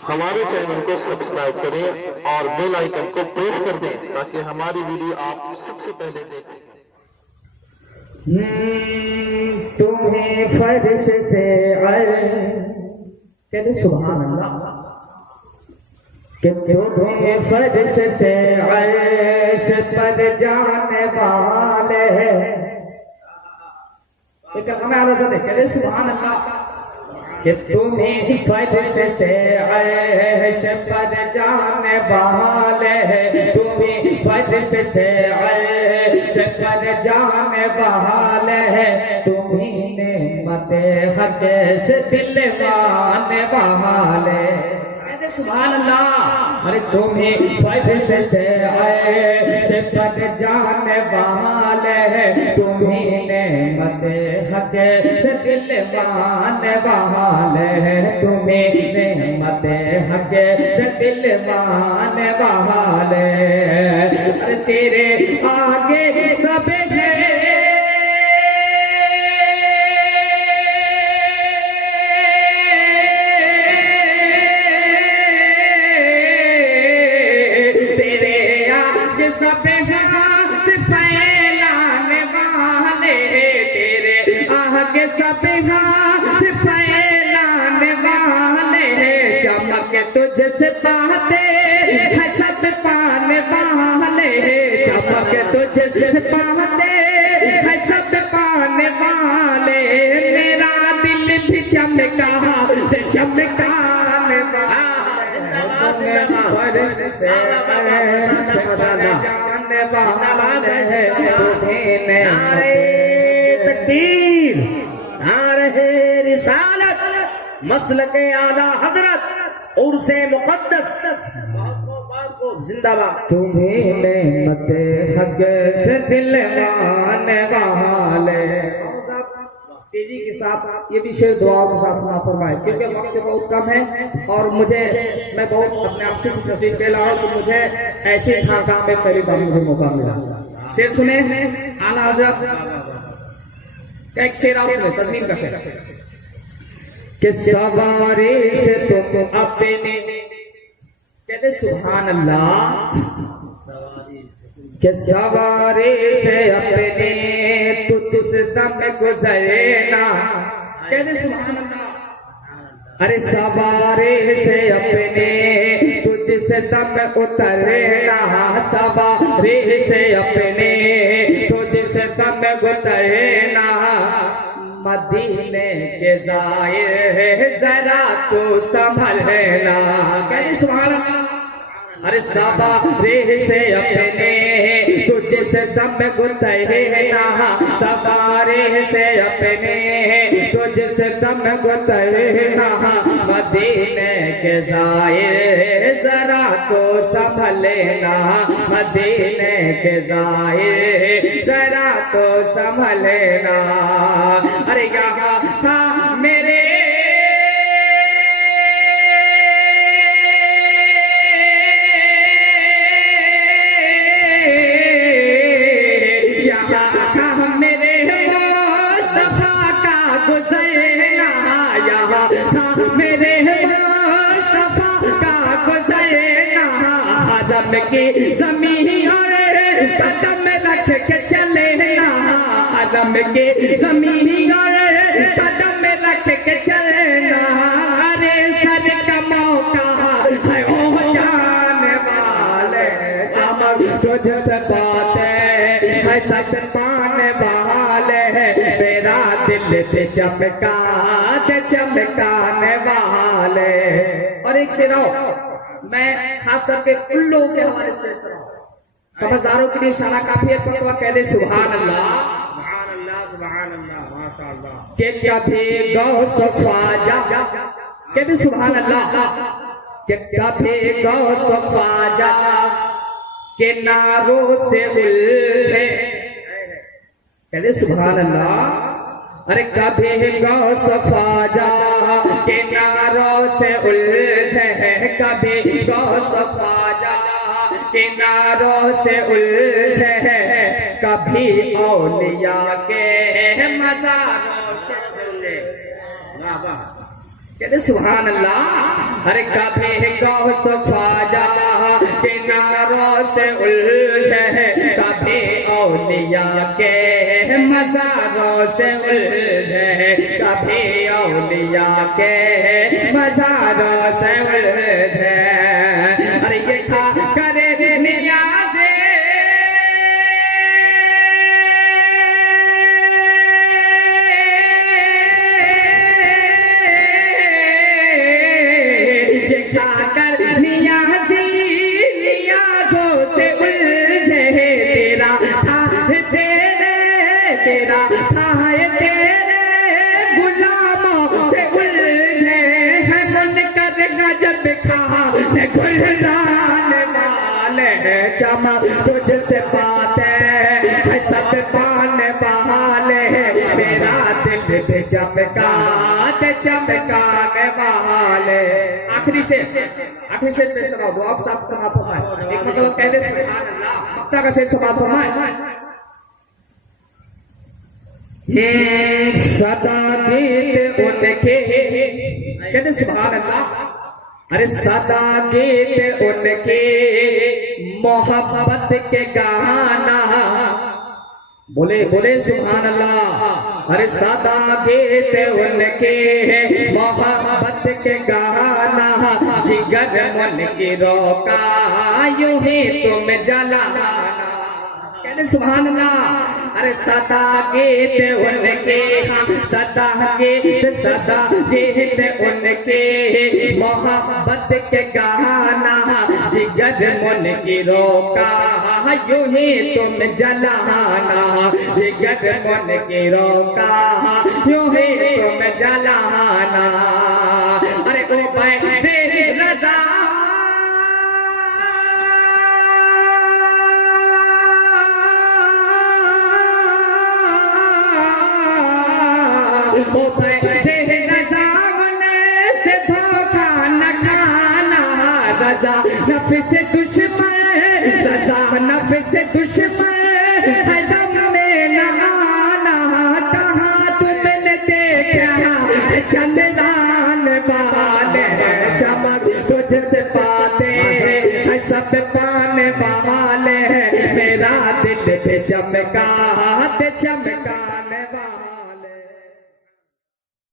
हमारे चैनल को सब्सक्राइब करें और बेल आइकन को प्रेस कर दें ताकि हमारी वीडियो आप सबसे पहले देख सकें। तुम्हें फर्श से कहते सुभान अल्लाह कि तुम्हें फर्श से अर्श पर जाने वाले हमें आवाज कहते सुभान अल्लाह कि तुम्हें फर्श से अर्श पर जाने वाले तुम्हें फर्श से अर्श पर जाने वाले तुम्हीं नेमत हक से दिल माने वाले सुभान अल्लाह। अरे तुम्हें फर्श से अर्श पर जाने वाले तुम्हीं नेमत हक से दिल माने वाले तुम्हें नेमत हक से दिल माने वाले। अरे तेरे आगे सब सब हाथ फैलाने वाले तेरे आगे सब हाथ फैलाने वाले चमक तुझसे पाते हैं सब पाने वाले चमक तुझसे पाते हैं सब पाने वाले मेरा दिल भी चमका चमकाने तकबीर नारे रिसालत मसलके आला हजरत उर्से मुकद्दस जिंदाबाद। तुम्हें नेमत हक से दिल माने वाले तेजी के साथ ये भी शेर दुआ के साथ सुना फरमाए क्योंकि वक्त बहुत कम है और मैं बहुत अपने आप से तस्वीर पे लाऊं तो मुझे ऐसे खाका में करीब मुझे मौका मिला। शेर सुने आला हज़रत एक शेर आप सुने तस्वीर का शेर कि सवारी से तुम अपने कहते सुभान अल्लाह कि सवारी से अपने तुझसे दम गुजरना कहते सुभान अल्लाह। अरे सवारी से अपने तुझसे दम उतरना सवारी से अपने तुझसे दम उतरना मदीने के जाए जरा तो संभलना कहते सुभान अल्लाह। अरे सवारी से अपने तुझसे दम गुतरना सवारी से अपने तुझसे दम गुतरना मदीने के जाए जरा तो संभलना मदीने के जाए जरा तो संभलना। अरे यहाँ था मेरे की जमीन और कदम रख के चले आदम के जमीन और कदम रख के चलना। अरे सर का मौका है ओ जाने वाले चमक तुझसे पाते है सच पाने वाले मेरा दिल पे चमकाने वाले। और एक से मैं खास करके उन लोगों के हवाले से समझदारों के लिए इशारा काफी है फतवा कह दे सुभान अल्लाह सुभान अल्लाह माशाअल्लाह। के कभी गौस ख्वाजा कहते सुभान अल्लाह के कभी गौस ख्वाजा के नारों से उलझे कहते सुभान अल्लाह। अरे कभी गौस ख्वाजा के नारों से उलझे कभी गौस ख्वाजा के नारों से उलझे कभी औलिया के मज़ारों से उलझे। कहते सुभान अल्लाह। अरे कभी गौस ख्वाजा के नारों से उलझे, कभी औलिया के मज़ारों से उलझे, कभी औलिया के मज़ारों से उलझे। अरे ये था करे नियाज़े चमक तुझसे पाते है सब पाने बहाले, मेरा दिल भी चमकाते चमकाने वाले। आखिरी शेर पे सुना दो, आप सब समाप्त फरमाए। एक मतलब कहते सुभान अल्लाह, मक्ता का शेर समाप्त फरमाए। सदा गीत उनके, कहते सुभान अल्लाह। अरे सदा गीत उनके मोहब्बत के गाना, बोले बोले सुभान अल्लाह। अरे सदा गीत उनके मोहब्बत के गाना, जिगर मन की रोका यूं ही तुम जलाना, कहते सुभान अल्लाह। अरे सदा गीत उनके, सदा गीत उनके मोहब्बत के गाना, जिगर मन की रोका यूं ही तुम जलाना, जिगर मन की रोका यूं ही तुम जलाना। अरे ओ बैठे रज़ा ओ बैठे रज़ावने से धोखा न खाना, रज़ा नफ्स से दुश्मन, रज़ा नफ्स से दुश्मन है, दम में न आना। कहाँ तुमने देखा चंदन वाले, चमक तुझसे पाते है सब पाने वाले, मेरा दिल भी चमका